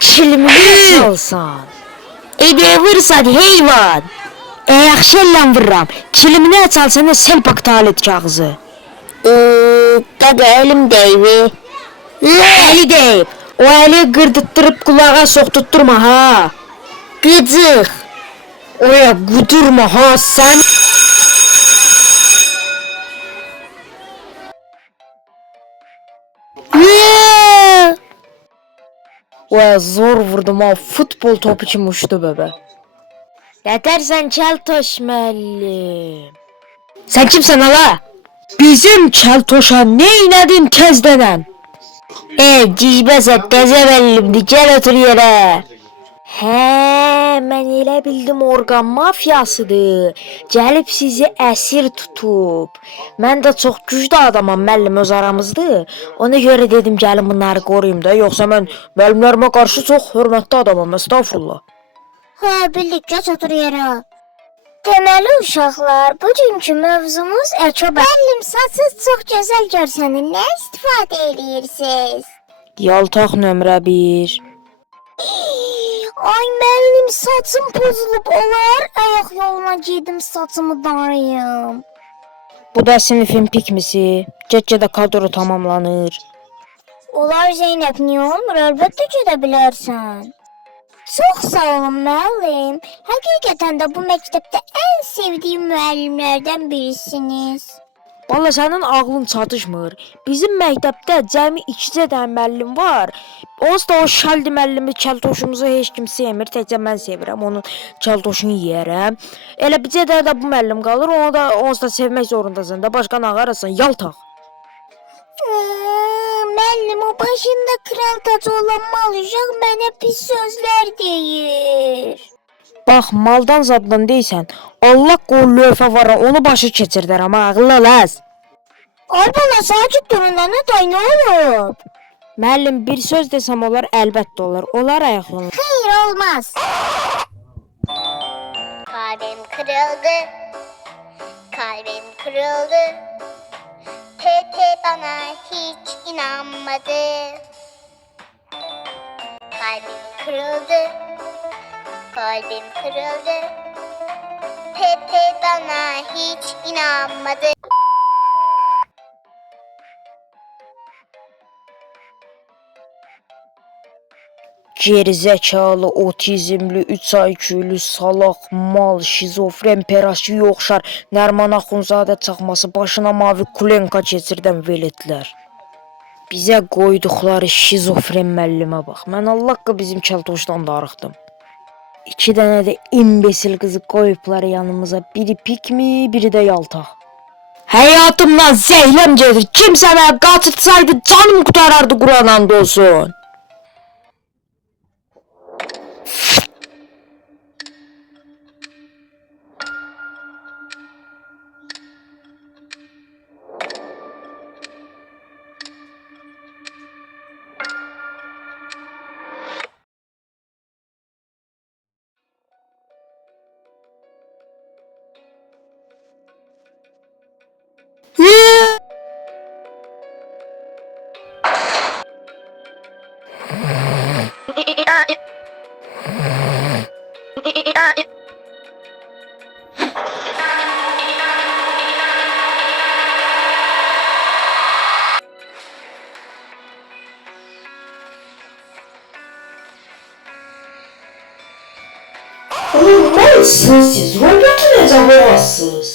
Kilmini çalsan. De vursan heyvan. Yaxşı ellə vururam. Kilimini çalsan sel paktalet kağızı. Tabii elim deyvi. Eli deyib. O eli qırdıttırıp kulağa soxtutturma ha. Gıcık. Oya qudurma ha sen. Oya zor vurdum ha. Futbol topu kimi uçdu bebe. Yetersen Keltoş müəllim. Sen kimsen hala? Bizim Keltoş'a neynədin tezdən? Cicbəsə təzə məllimdir, gəl otur yerə. Mən elə bildim orqan mafiyasıdır. Gəlib sizi əsir tutub. Mən də çox güclü adamam, müəllim öz aramızdır. Ona görə dedim gəlin bunları qoruyum da. Yoxsa mən müəllimlərimə qarşı çox hörmətli adamam, estağfurullah. Bildik, gəl otur yerə. Deməli uşaqlar, bugünkü mövzumuz əkobət. Müəllim, saçınız çox gözəl görsənir. Nə istifadə edirsiniz? Yaltaq nömrə 1. Ay müəllim, saçım pozulub olar. Ayaq yoluna gedim, saçımı darayım. Bu da sinifin pikmisi. Get-gedə kadro tamamlanır. Olar Zeynəb, niyə olmur? Əlbəttə gedə bilərsən. Çox sağ olun müəllim. Həqiqətən də bu məktəbdə ən sevdiyim müəllimlərdən birisiniz. Valla sənin ağlın çatışmır. Bizim məktəbdə cəmi 2 dənə müəllim var. Onsuz da o şəldi müəllimi Keltoşumuzu heç kim sevmir. Təkcə mən sevirəm. Onun Keltoşunu yeyərəm. Elə bir dənə də bu müəllim qalır. Onu da onsuz da sevmək zorundasan da. Başqa nə qararsan? Yaltaq. Müəllim, o başında kral tacı olan mal uşaq mənə pis sözlər deyir. Bax, maldan zaddan deysən. Allah qol lövhə var, onu başı keçirdərəm, ağıllı olas. Ay bala, sakit durun da, nə olub? Müəllim, bir söz desəm olar, əlbəttə olar. Olar ayaqlanır. Xeyr, olmaz. Kalbim kırıldı. Kalbim kırıldı. Pepe bana hiç inanmadı. Kalbim kırıldı. Kalbim kırıldı. Pepe bana hiç inanmadı. Gerizekalı, otizmli, 3 IQ-lü, salaq, mal, şizofren, peraşı yoxşar, Nərman Axundzadə çaxması başına mavi kulenka keçirdən veletlər. Bizə qoyduqları şizofren müəllimə bax. Mən Allah qı bizim Keltoşdan darıxdım. 2 dənə də imbesil qızı qoyublar yanımıza. Biri pikmi, biri də yaltaq. Həyatımdan zəhləm gedir. Kimsə mənə qaçırsaydı canım qutarardı, Quran and olsun. Malsınız siz, robotu necə boğazsınız?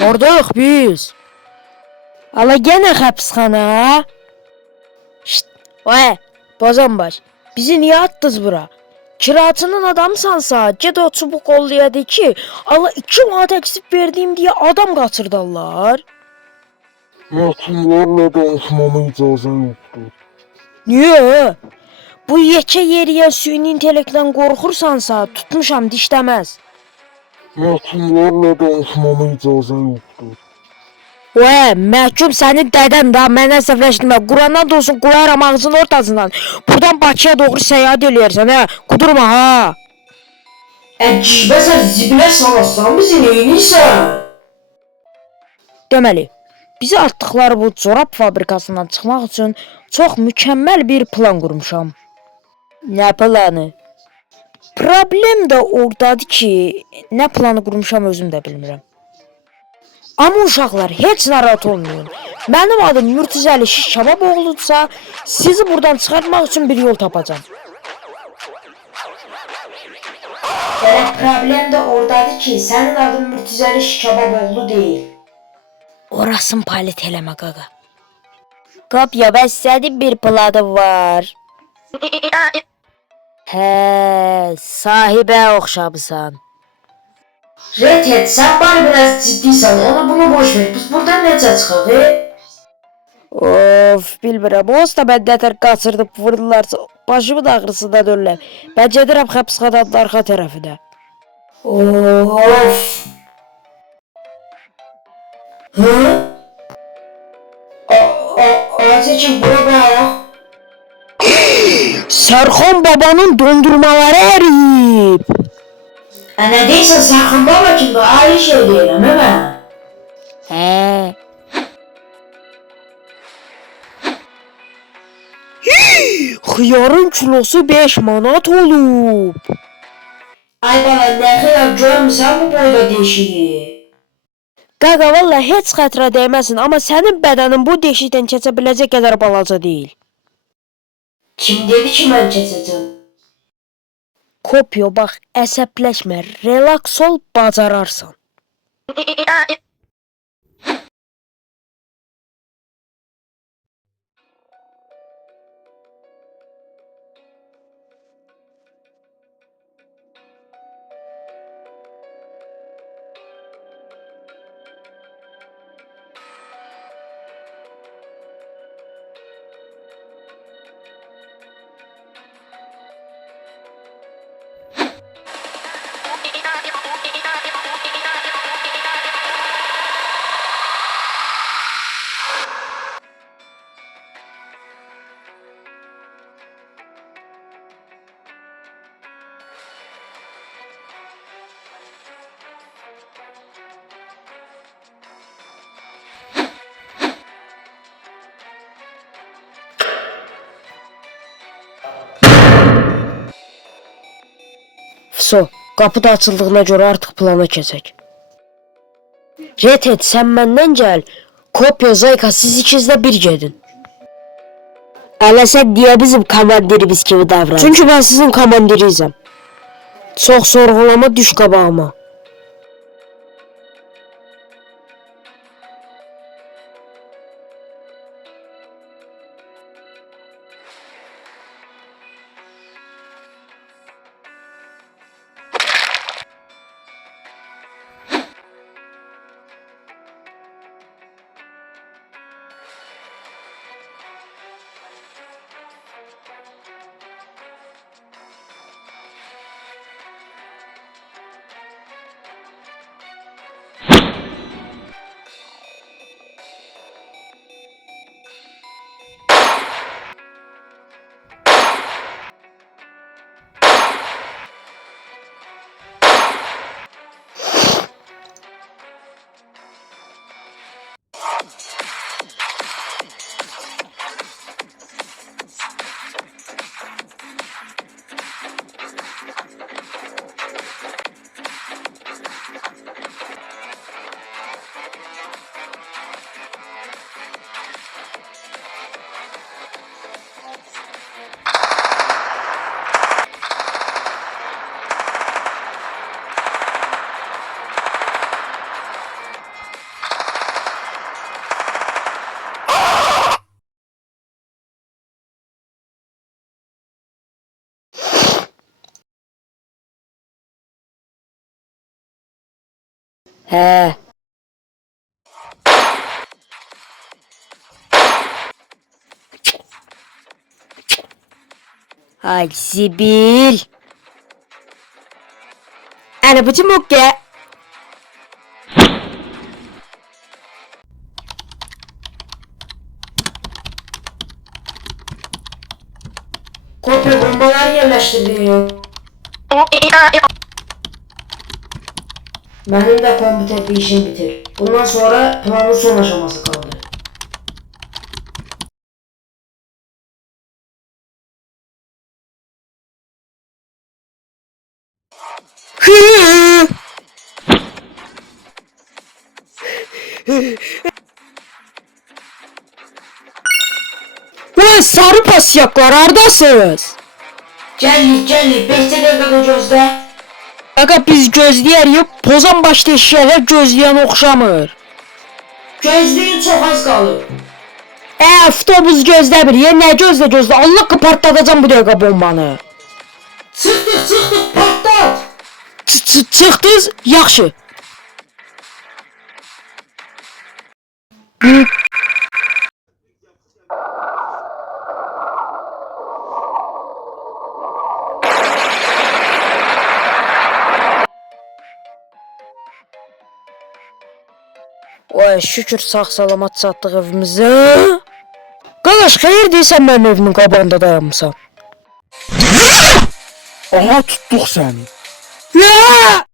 Oradayıq biz. Ala gene hapishana. Şşt, vay, bozan baş. Bizi niye attınız bura? Kiracının adamsansa get o çubuq kolluya de ki, Allah 2 manat eksik verdim diye adam qaçırdarlar. Məktublarla danışmama icazə yoxdur. Niye? Bu yekə yeriyen süni intellektdən qorxursansa tutmuşam dişləməz. Məktublarla danışmama icazə yoxdur. Vay, məhkum sənin dədən daha mənə səfləşdirmə. Qurandan da olsun qoyaram ağzının ortasından. Buradan Bakıya doğru səyahət eləyərsən, hə? Qudurma, ha? Cibə sən zibilə salassan bizi neynirsən? Deməli, bizi atdıqları bu corab fabrikasından çıxmaq üçün çox mükəmməl bir plan qurmuşam. Nə planı? Problem də ordadır ki, nə planı qurmuşam özüm də bilmirəm. Amma uşaqlar, heç narahat olmayın. Mənim adım Mürtüzəli Şiş Kababoğlu'dursa, sizi buradan çıxartmaq üçün bir yol tapacağım. Belə problem də ordadır ki, sənin adın Mürtüzəli Şiş Kababoğlu deyil. Orasın palit eləmə qaqa. Qapya, bəs sənin bir planı var. Hə, sahibə oxşamısan. Red Hat, sen bari biraz ciddiysen, onu bunu boş ver. Biz buradan necə çıxaq, Of, bilmirəm. Onsuz da mən nətər qaçırdıb vurdularsa, başımın ağrısından ölürəm. Ben gedirəm həbsxananın arxa tərəfinə. Of. Hı? Azıcık bura bax. Serxan babanın dondurmaları eriyib. Nə deyirsən, Serxan baba kimdir? Ayrı şey deyirəm, mən. Hə. Xiyarın kilosu 5 manat olub. Ay baba, nə xiyar görmüsən bu boyda deşiyi? Qaqa, valla heç xətrə dəyməsin, amma sənin bədənin bu deşikdən keçə biləcək qədər balaca deyil. Kim dedi ki, mən keçəcəm? Kopyo, bax, əsəbləşmə, relaks ol, bacararsan. Fso, qapı da açıldığına görə artıq plana keçək. Red Hat, sən məndən gəl. Kopya, Zayka, siz ikiniz də bir gedin. Ələ sən niyə bizim komandirimiz kimi davranır? Çünki mən sizin komandirinizəm. Çox sorğulama, düş qabağıma. Hə. Ay zibil. Ana bu mukke. Kopya bombalar yerleştiriliyor. Benim de kompüter işim bitir. Bundan sonra planın son aşaması kaldı. Ulan sarı pasyaklar hardasınız? Geldik 5 dakikada gözle. Aga biz gözləyərik, pozan başlı eşyələr gözləyən oxşamır. Gözləyin çox az qalır. Avtobus gözlə bir, nə gözlə, Allah partladacam bu dəqiqə bombanı. Çıxdıq, partlat. Çıxdınız, yaxşı. Oy şükür sağ salamat çatdıq evimizə. Qardaş xeyir deyirsən mənim evimin qabağında dayanmısan. Aha tutduq səni. Ya!